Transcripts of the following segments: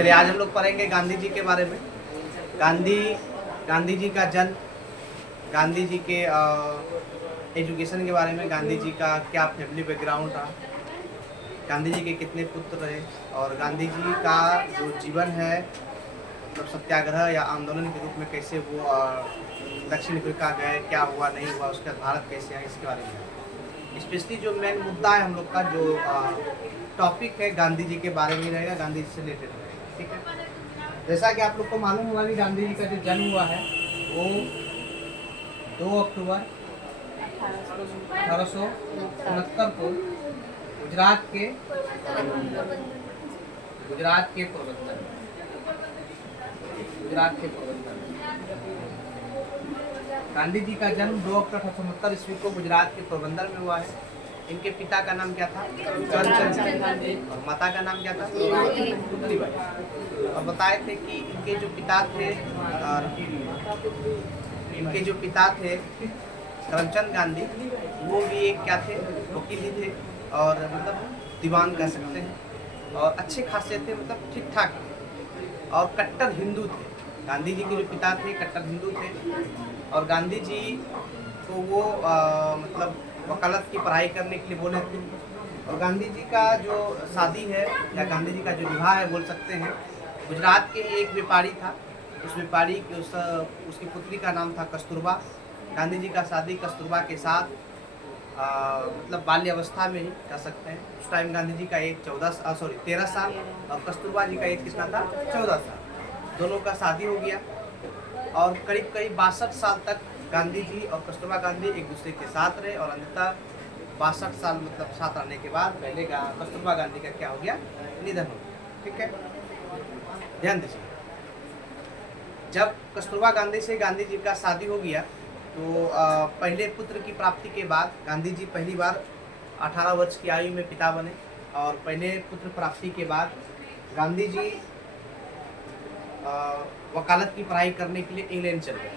चलिए आज हम लोग पढ़ेंगे गांधी जी के बारे में। गांधी जी का जन्म, गांधी जी के एजुकेशन के बारे में, गांधी जी का क्या फैमिली बैकग्राउंड रहा, गांधी जी के कितने पुत्र रहे और गांधी जी का जो जीवन है मतलब सत्याग्रह या आंदोलन के रूप में कैसे वो दक्षिण अफ्रीका गए, क्या हुआ नहीं हुआ, उसके बाद भारत कैसे आए, इसके बारे में स्पेशली जो मेन मुद्दा है हम लोग का जो टॉपिक है गांधी जी के बारे में रहेगा, गांधी जी से रिलेटेड रहेगा। ठीक है, जैसा कि आप लोग को मालूम होगा कि गांधी जी का जो जन्म हुआ है वो 2 अक्टूबर 1869 को गुजरात के पोरबंदर में। गांधी जी का जन्म 2 अक्टूबर 1869 ईस्वी को गुजरात के पोरबंदर में हुआ है। इनके पिता का नाम क्या था? करमचंद गांधी। और माता का नाम क्या था? पुतलीबाई। और बताए थे कि इनके जो पिता थे करमचंद गांधी, वो भी एक क्या थे? वकील ही थे और मतलब दीवान कह सकते हैं और अच्छे खासे थे, मतलब ठीक ठाक और कट्टर हिंदू थे। गांधी जी के जो पिता थे कट्टर हिंदू थे और गांधी जी को वो मतलब वकालत की पढ़ाई करने के लिए बोले थे। और गांधी जी का जो शादी है या गांधी जी का जो विवाह है बोल सकते हैं, गुजरात के एक व्यापारी था, उस व्यापारी के उसकी पुत्री का नाम था कस्तूरबा। गांधी जी का शादी कस्तूरबा के साथ मतलब बाल्यावस्था में ही कह सकते हैं। उस टाइम गांधी जी का एज 13 साल और कस्तूरबा जी का एज कितना था? 14 साल। दोनों का शादी हो गया और करीब 62 साल तक गांधी जी और कस्तूरबा गांधी एक दूसरे के साथ रहे और अंततः 62 साल मतलब साथ रहने के बाद पहले कस्तूरबा गांधी का क्या हो गया? निधन हो गया। ठीक है, ध्यान दीजिए। जब कस्तूरबा गांधी से गांधी जी का शादी हो गया तो पहले पुत्र की प्राप्ति के बाद गांधी जी पहली बार 18 वर्ष की आयु में पिता बने और पहले पुत्र प्राप्ति के बाद गांधी जी वकालत की पढ़ाई करने के लिए इंग्लैंड चल गए।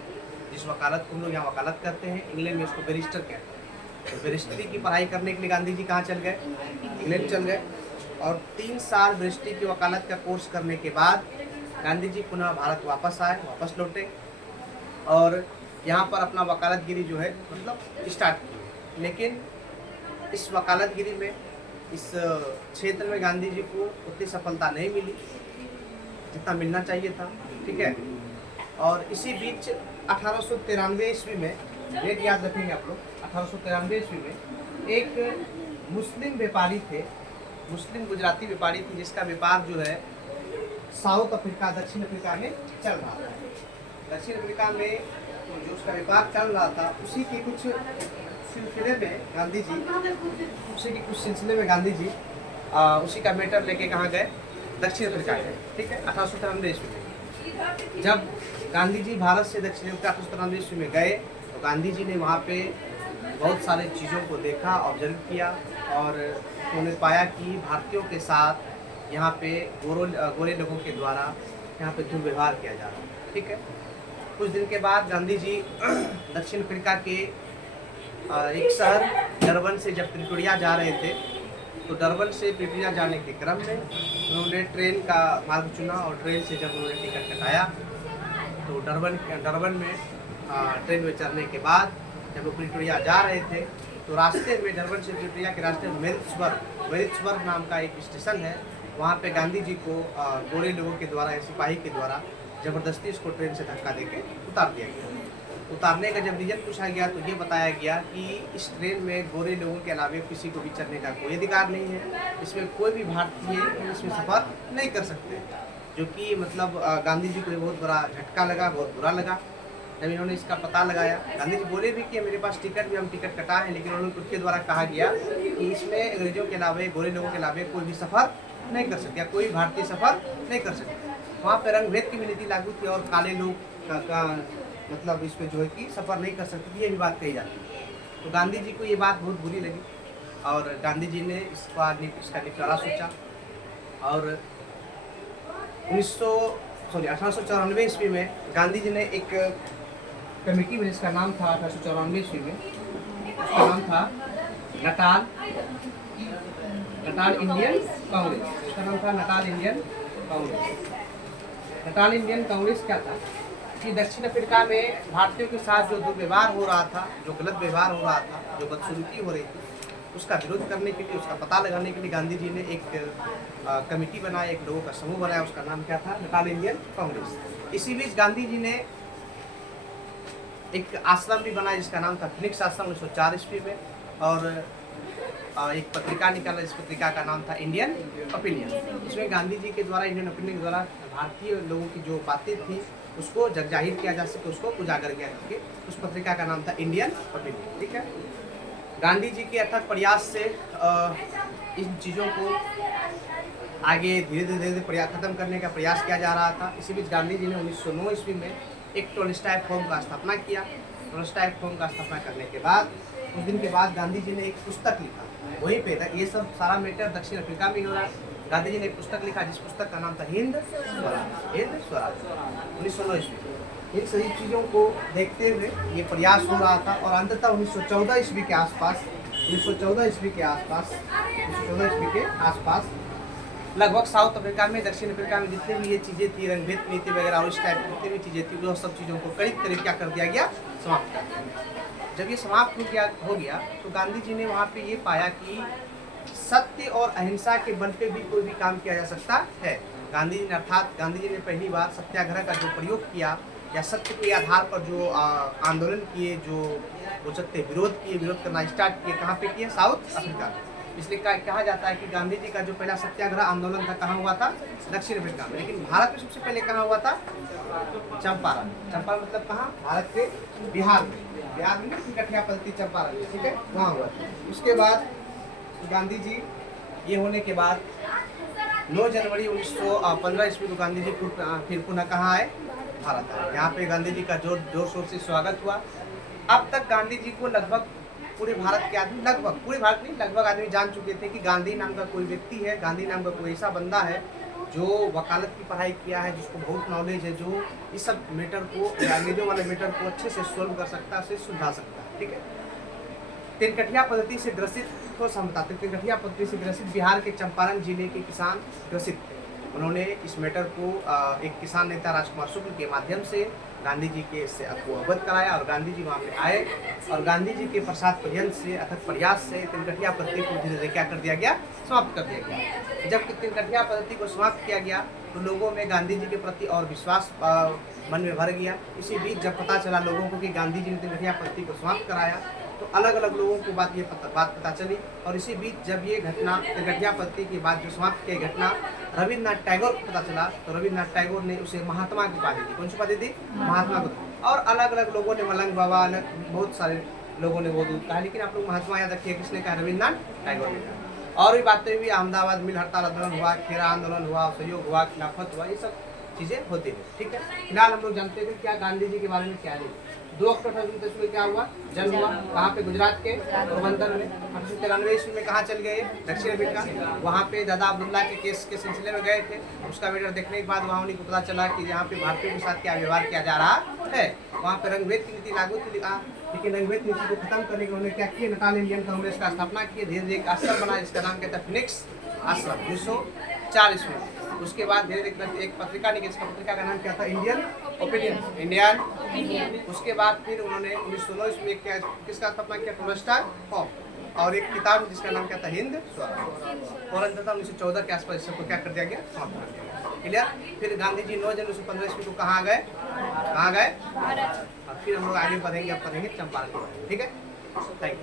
जिस वकालत को हम लोग यहाँ वकालत करते हैं, इंग्लैंड में उसको बैरिस्टर कहते हैं। तो बैरिस्टरी की पढ़ाई करने के लिए गांधी जी कहाँ चल गए? इंग्लैंड चल गए और 3 साल बैरिस्टरी की वकालत का कोर्स करने के बाद गांधी जी पुनः भारत वापस लौटे और यहाँ पर अपना वकालतगिरी जो है मतलब स्टार्ट की। लेकिन इस वकालतगिरी में, इस क्षेत्र में गांधी जी को उतनी सफलता नहीं मिली जितना मिलना चाहिए था। ठीक है, और इसी बीच 1893 ईस्वी में, डेट याद रखेंगे आप लोग, 1893 ईस्वी में एक मुस्लिम व्यापारी थे, मुस्लिम गुजराती व्यापारी थे जिसका व्यापार जो है साउथ अफ्रीका, दक्षिण अफ्रीका में चल रहा था। दक्षिण अफ्रीका में तो जो उसका व्यापार चल रहा था उसी के कुछ सिलसिले में गांधी जी उसी का मैटर लेके कहाँ गए? दक्षिण अफ्रीका गए। ठीक है, 1893 ईस्वी में जब गांधी जी भारत से दक्षिण अफ्रीका 1893 ईस्वी में गए तो गांधी जी ने वहाँ पे बहुत सारे चीज़ों को देखा, ऑब्जर्व किया और उन्होंने पाया कि भारतीयों के साथ यहाँ पे गोरे लोगों के द्वारा यहाँ पे दुर्व्यवहार किया जा रहा है। ठीक है, कुछ दिन के बाद गांधी जी दक्षिण अफ्रीका के एक शहर डरबन से जब प्रिटोरिया जा रहे थे तो डरबन से प्रिटोरिया जाने के क्रम में उन्होंने ट्रेन का मार्ग चुना और ट्रेन से जब उन्होंने टिकट कटाया तो डरबन में ट्रेन में चढ़ने के बाद जब वो प्रिटोरिया जा रहे थे तो रास्ते में, डरबन से प्रिटोरिया के रास्ते में मेरिट्सबर्ग नाम का एक स्टेशन है, वहाँ पे गांधी जी को गोरे लोगों के द्वारा या सिपाही के द्वारा ज़बरदस्ती इसको ट्रेन से धक्का देके उतार दिया गया। उतारने का जब रीजन पूछा गया तो ये बताया गया कि इस ट्रेन में गोरे लोगों के अलावा किसी को भी चढ़ने का कोई अधिकार नहीं है, इसमें कोई भी भारतीय इसमें सफ़र नहीं कर सकते। जो कि मतलब गांधी जी को ये बहुत बड़ा झटका लगा, बहुत बुरा लगा जब इन्होंने इसका पता लगाया। गांधी जी बोले भी कि मेरे पास टिकट भी, हम टिकट कटा है, लेकिन उन्होंने उसके द्वारा कहा गया कि इसमें अंग्रेजों के अलावा, गोरे लोगों के अलावा कोई भी सफ़र नहीं कर सकते या कोई भारतीय सफ़र नहीं कर सकते। वहाँ पर रंग भेद की भी नीति लागू थी और काले लोग का मतलब इस पर जो है कि सफ़र नहीं कर सकते, ये भी बात कही जाती है। तो गांधी जी को ये बात बहुत बुरी लगी और गांधी जी ने इसका निपटारा सोचा और 1894 ईस्वी में गांधी जी ने एक कमेटी में, जिसका नाम था 1894 ईस्वी में, उसका नाम था नटाल इंडियन कांग्रेस। उसका नाम था Natal Indian Congress. Natal Indian Congress क्या था कि दक्षिण अफ्रीका में भारतीयों के साथ जो दुर्व्यवहार हो रहा था, जो गलत व्यवहार हो रहा था, जो बदसलूकी हो रही थी, उसका विरोध करने के लिए, उसका पता लगाने के लिए गांधी जी ने एक कमेटी बनाया, एक लोगों का समूह बनाया। उसका नाम क्या था? नेताल इंडियन कांग्रेस। इसी बीच गांधी जी ने एक आश्रम भी बनाया जिसका नाम था फिनिक्स आश्रम 1904 ईस्वी में, और एक पत्रिका निकाला, इस पत्रिका का नाम था इंडियन ओपिनियन। इसमें गांधी जी के द्वारा, इंडियन ओपिनियन के द्वारा भारतीय लोगों की जो बातें थी उसको जग जाहिर किया जा सके, उसको उजागर किया जा सके। उस पत्रिका का नाम था इंडियन ओपिनियन। ठीक है, गांधी जी के अथक प्रयास से इन चीज़ों को आगे धीरे धीरे प्रयास खत्म करने का प्रयास किया जा रहा था। इसी बीच गांधी जी ने 1909 ईस्वी में एक टोल्स्टॉय फॉर्म का स्थापना किया। टोल्स्टॉय फॉर्म का स्थापना करने के बाद कुछ दिन के बाद गांधी जी ने एक पुस्तक लिखा। वहीं पे था, ये सब सारा मैटर दक्षिण अफ्रीका में हो रहा है। गांधी जी ने एक पुस्तक लिखा जिस पुस्तक का नाम था हिंद स्वराज। हिंद स्वराज 1909 ईस्वी। इन सभी चीज़ों को देखते हुए ये प्रयास हो रहा था, और अंततः 1914 ईस्वी के आसपास 1914 ईस्वी के आसपास लगभग साउथ अफ्रीका में, दक्षिण अफ्रीका में जितने भी ये चीज़ें थी, रंगभेद नीति वगैरह और इस टाइप की जितनी भी चीज़ें थी, वो सब चीज़ों को करीब करीब क्या कर दिया गया? समाप्त कर दिया। जब ये समाप्त हो गया तो गांधी जी ने वहाँ पे ये पाया कि सत्य और अहिंसा के बल पे भी कोई भी काम किया जा सकता है। गांधी जी ने, अर्थात गांधी जी ने पहली बार सत्याग्रह का जो प्रयोग किया, या सत्य के आधार पर जो आंदोलन किए, जो बोल सकते विरोध करना स्टार्ट किए, कहाँ पे किए? South Africa. इसलिए कहा जाता है कि गांधी जी का जो पहला सत्याग्रह आंदोलन था कहाँ हुआ था? दक्षिण अफ्रीका में। लेकिन भारत में सबसे पहले कहाँ हुआ था? चंपारण। चंपारण मतलब कहाँ? भारत के बिहार में कठिया पद्धति चंपारण, ठीक है, वहाँ हुआ। उसके बाद गांधी जी, ये होने के बाद 9 जनवरी 1915 ईस्वी को गांधी जी फिर पुनः कहाँ आए? भारत आए। यहाँ पे गांधी जी का जोर शोर से स्वागत हुआ। अब तक गांधी जी को लगभग पूरे भारत के आदमी, लगभग पूरे भारत नहीं, लगभग आदमी जान चुके थे कि गांधी नाम का कोई व्यक्ति है, गांधी नाम का कोई ऐसा बंदा है जो वकालत की पढ़ाई किया है, जिसको बहुत नॉलेज है, जो इस सब मैटर को, अंग्रेजों वाले मैटर को अच्छे से सोल्व कर सकता है, सुलझा सकता है। ठीक है, तिनकठिया पद्धति से ग्रसित, तो हम बताते, तिनकठिया पद्धति से ग्रसित बिहार के चंपारण जिले के किसान ग्रसित थे। उन्होंने इस मैटर को एक किसान नेता राजकुमार शुक्ल के माध्यम से गांधी जी के से अवगत कराया, और गांधी जी वहाँ पे आए, और गांधी जी के प्रसाद पर्यंत से, अथक प्रयास से तिनकठिया पद्धति को धीरे धीरे क्या कर दिया गया? समाप्त कर दिया गया। जब तिनकठिया पद्धति को समाप्त किया गया तो लोगों में गांधी जी के प्रति और विश्वास मन में भर गया। इसी बीच जब पता चला लोगों को कि गांधी जी ने तिनकठिया पद्धति को समाप्त कराया, तो अलग अलग लोगों को बात पता चली। और इसी बीच जब ये घटना, तिनकठिया पद्धति के बाद जो समाप्त की घटना रविन्द्रनाथ टैगोर को पता चला, तो रविन्द्रनाथ टैगोर ने उसे महात्मा की उपाधि दी। कौन सी उपाधि दी? महात्मा को। और अलग अलग लोगों ने, मलंग बाबा, बहुत सारे लोगों ने वो दूध कहा, लेकिन आप लोग महात्मा याद रखिए, किसने कहा? रविन्द्रनाथ टैगोर ने कहा। और भी बातें हुई, अहमदाबाद मिल हड़ताल आंदोलन हुआ, खेरा आंदोलन हुआ, सहयोग हुआ, खिलाफत हुआ, ये सब चीज़ें होती हैं। ठीक है, फिलहाल हम लोग जानते थे क्या गांधी जी के बारे में क्या नहीं। 2 अक्टूबर 1923 में क्या हुआ? जन्म हुआ। कहाँ पे? गुजरात के पोरबंदर में। 1893 ईस्वी में कहाँ चल गए? दक्षिण अफ्रीका। वहाँ पे दादा अब्दुल्ला के केस के सिलसिले में गए थे। उसका मैटर देखने के बाद वहाँ उन्हीं को पता चला कि यहाँ पे भारतीयों के साथ क्या व्यवहार किया जा रहा है। वहाँ पे रंगभेद की नीति लागू थी, लेकिन रंगभेद नीति को खत्म करने के उन्होंने क्या किया? नेताल इंडियन कांग्रेस का स्थापना की। धीरे धीरे एक आश्रम बना जिसका नाम कहता है फिनिक्स आश्रम 1904 ईस्वी में। उसके बाद धीरे धीरे एक पत्रिका निकली, इसका पत्रिका का नाम क्या था? Indian opinion. इंडियन। उसके बाद फिर उन्होंने 1916 ईस्वी में किसका स्थापना किया? टोल्स्टॉय फॉर्म, और एक किताब जिसका नाम क्या था? हिंद स्वराज। और अंततः 1914 के आसपास इस सबको क्या कर दिया गया? समाप्त कर दिया गया। क्लियर? फिर गांधी जी 9 जनवरी 1915 ईस्वी को कहाँ गए? कहाँ गए? और फिर हम लोग आगे बढ़ेंगे, अब पढ़ेंगे चंपारण के बारे में। ठीक है, थैंक यू।